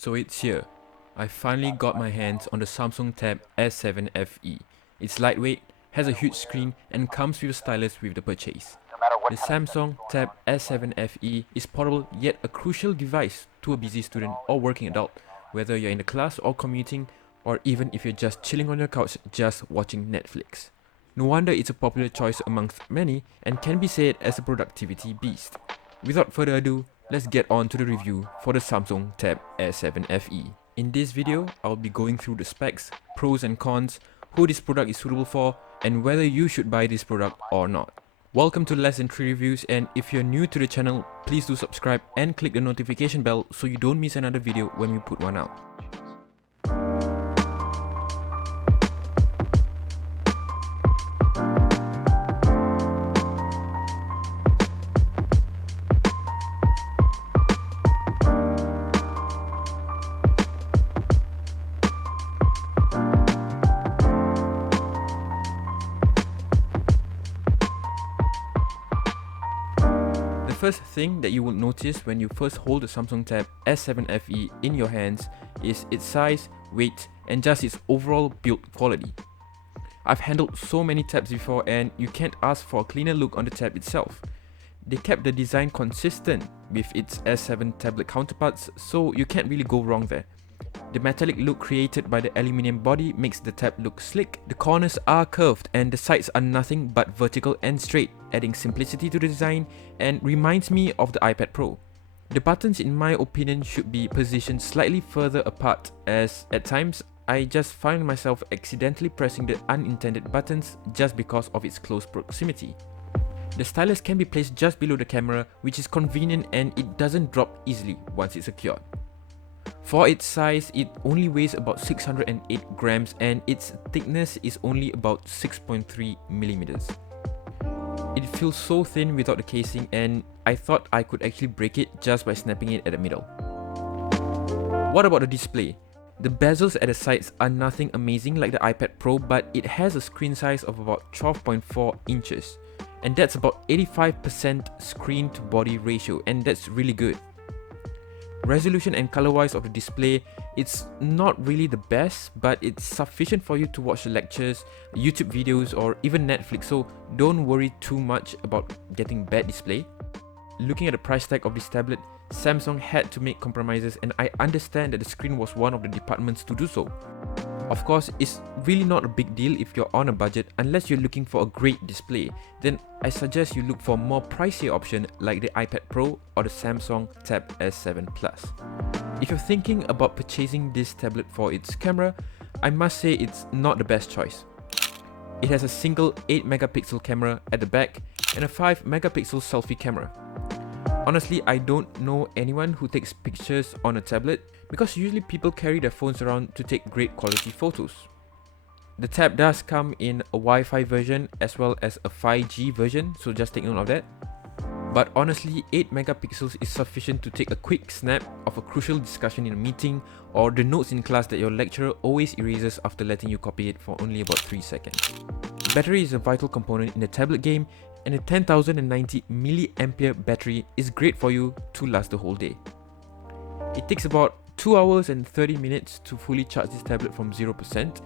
So it's here. I finally got my hands on the Samsung Tab S7 FE. It's lightweight, has a huge screen and comes with a stylus with the purchase. The Samsung Tab S7 FE is portable yet a crucial device to a busy student or working adult, whether you're in the class or commuting, or even if you're just chilling on your couch just watching Netflix. No wonder it's a popular choice amongst many and can be said as a productivity beast. Without further ado, let's get on to the review for the Samsung Tab S7 FE. In this video, I'll be going through the specs, pros and cons, who this product is suitable for, and whether you should buy this product or not. Welcome to Less Than 3 Reviews, and if you're new to the channel, please do subscribe and click the notification bell so you don't miss another video when we put one out. The first thing that you will notice when you first hold the Samsung Tab S7 FE in your hands is its size, weight, and just its overall build quality. I've handled so many tabs before and you can't ask for a cleaner look on the tab itself. They kept the design consistent with its S7 tablet counterparts, so you can't really go wrong there. The metallic look created by the aluminium body makes the tab look slick. The corners are curved and the sides are nothing but vertical and straight, adding simplicity to the design and reminds me of the iPad Pro. The buttons, in my opinion, should be positioned slightly further apart, as at times I just find myself accidentally pressing the unintended buttons just because of its close proximity. The stylus can be placed just below the camera, which is convenient and it doesn't drop easily once it's secured. For its size, it only weighs about 608 grams and its thickness is only about 6.3 millimeters. It feels so thin without the casing and I thought I could actually break it just by snapping it at the middle. What about the display? The bezels at the sides are nothing amazing like the iPad Pro, but it has a screen size of about 12.4 inches. And that's about 85% screen to body ratio, and that's really good. Resolution and color-wise of the display, it's not really the best, but it's sufficient for you to watch the lectures, YouTube videos, or even Netflix, so don't worry too much about getting bad display. Looking at the price tag of this tablet, Samsung had to make compromises, and I understand that the screen was one of the departments to do so. Of course, it's really not a big deal if you're on a budget unless you're looking for a great display. Then I suggest you look for a more pricier option like the iPad Pro or the Samsung Tab S7 Plus. If you're thinking about purchasing this tablet for its camera, I must say it's not the best choice. It has a single 8 megapixel camera at the back and a 5 megapixel selfie camera. Honestly, I don't know anyone who takes pictures on a tablet because usually people carry their phones around to take great quality photos. The tab does come in a Wi-Fi version as well as a 5G version, so just take note of that. But honestly, 8 megapixels is sufficient to take a quick snap of a crucial discussion in a meeting or the notes in class that your lecturer always erases after letting you copy it for only about 3 seconds. The battery is a vital component in the tablet game, and a 10,090 mAh battery is great for you to last the whole day. It takes about 2 hours and 30 minutes to fully charge this tablet from 0%,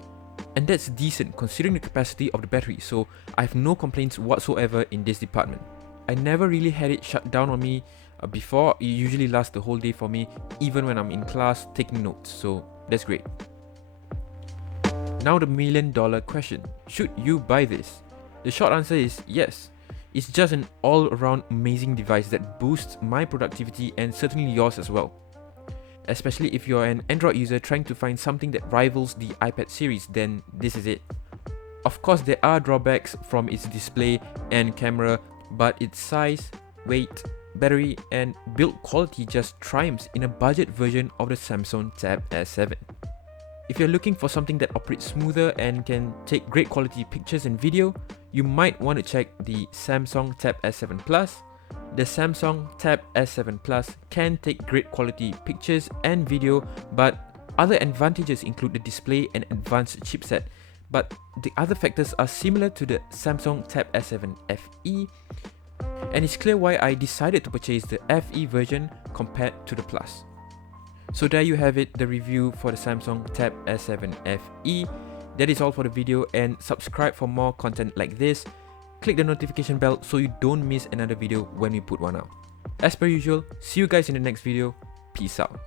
and that's decent considering the capacity of the battery, so I have no complaints whatsoever in this department. I never really had it shut down on me before. It usually lasts the whole day for me, even when I'm in class taking notes, so that's great. Now the $1,000,000 question, should you buy this? The short answer is yes. It's just an all-around amazing device that boosts my productivity and certainly yours as well. Especially if you're an Android user trying to find something that rivals the iPad series, then this is it. Of course, there are drawbacks from its display and camera, but its size, weight, battery, and build quality just triumphs in a budget version of the Samsung Tab S7. If you're looking for something that operates smoother and can take great quality pictures and video, you might want to check the Samsung Tab S7 Plus. The Samsung Tab S7 Plus can take great quality pictures and video, but other advantages include the display and advanced chipset. But the other factors are similar to the Samsung Tab S7 FE, and it's clear why I decided to purchase the FE version compared to the Plus. So there you have it, the review for the Samsung Tab S7 FE. That is all for the video, and subscribe for more content like this. Click the notification bell so you don't miss another video when we put one out. As per usual, see you guys in the next video. Peace out.